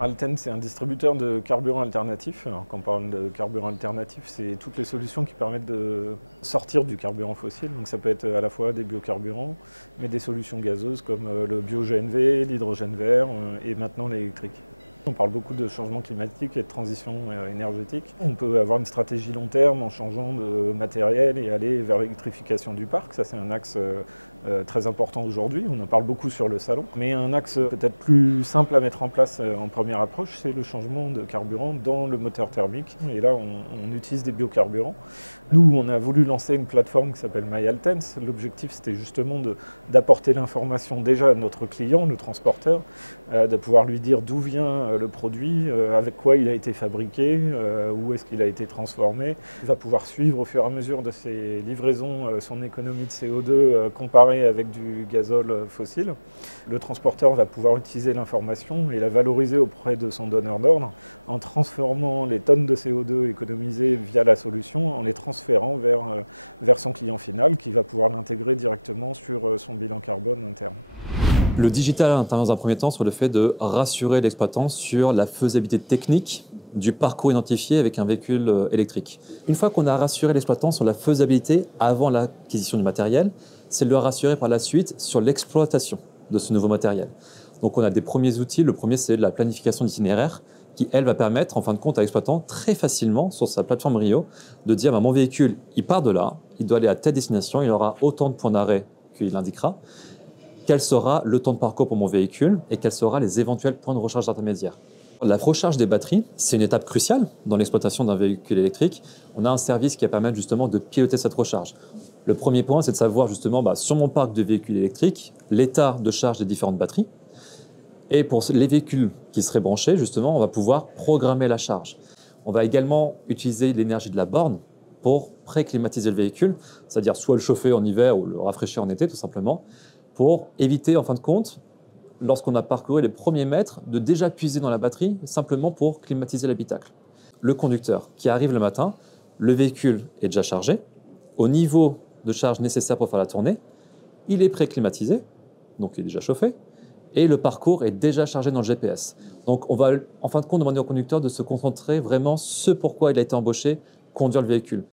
Alten, c'est un distributeur de carburant alternatif. Alors, quand on parle de carburant alternatif, c'est toutes les solutions qui permettent de sortir du carburant fossile. Donc ça peut être à la fois des biocarburants, mais des solutions gazeuses comme le bio-GNV, l'hydrogène vert et maintenant l'électrique. On parle beaucoup de changement climatique et de transition énergétique. On peut avoir une stratégie long terme en changeant de matériel et aller vers l'électrification du parc. Ça, c'est un axe très important aujourd'hui. On en parle beaucoup sur le salon. Mais un axe peut-être plus simple à mettre en place en première approche, c'est le changement de carburant dans le moteur thermique. Et là, on utilise des biocarburants. Nous, on a voulu lancer une plateforme qui s'appelle MyAltens. L'objectif, c'était justement d'apporter l'information déjà à notre client, le transporteur, de pouvoir lui dire d'où vient le produit, avec quoi il a été fabriqué, où est-ce qu'il a été transformé. Il va pouvoir suivre au fur et à mesure de ses livraisons son économie de CO2 comparée avec du gazole fossile. Le transporteur va pouvoir utiliser l'information et la valoriser auprès de son donneur d'ordre en transformant les tonnes de CO2 économisées via la solution, en les transférant vers son client final qui va pouvoir l'intégrer directement sur son bilan carbone interne. Le digital intervient dans un premier temps sur le fait de rassurer l'exploitant sur la faisabilité technique du parcours identifié avec un véhicule électrique. Une fois qu'on a rassuré l'exploitant sur la faisabilité avant l'acquisition du matériel, c'est de le rassurer par la suite sur l'exploitation de ce nouveau matériel. Donc on a des premiers outils. Le premier, c'est la planification d'itinéraire qui, elle, va permettre, en fin de compte, à l'exploitant très facilement sur sa plateforme Rio de dire mon véhicule, il part de là, il doit aller à telle destination, il aura autant de points d'arrêt qu'il indiquera. Quel sera le temps de parcours pour mon véhicule et quels seront les éventuels points de recharge intermédiaires. La recharge des batteries, c'est une étape cruciale dans l'exploitation d'un véhicule électrique. On a un service qui va permettre justement de piloter cette recharge. Le premier point, c'est de savoir justement sur mon parc de véhicules électriques, l'état de charge des différentes batteries. Et pour les véhicules qui seraient branchés, justement, on va pouvoir programmer la charge. On va également utiliser l'énergie de la borne pour pré-climatiser le véhicule, c'est-à-dire soit le chauffer en hiver ou le rafraîchir en été tout simplement, pour éviter, en fin de compte, lorsqu'on a parcouru les premiers mètres, de déjà puiser dans la batterie, simplement pour climatiser l'habitacle. Le conducteur qui arrive le matin, le véhicule est déjà chargé, au niveau de charge nécessaire pour faire la tournée, il est pré-climatisé, donc il est déjà chauffé, et le parcours est déjà chargé dans le GPS. Donc on va, en fin de compte, demander au conducteur de se concentrer vraiment ce pourquoi il a été embauché, conduire le véhicule.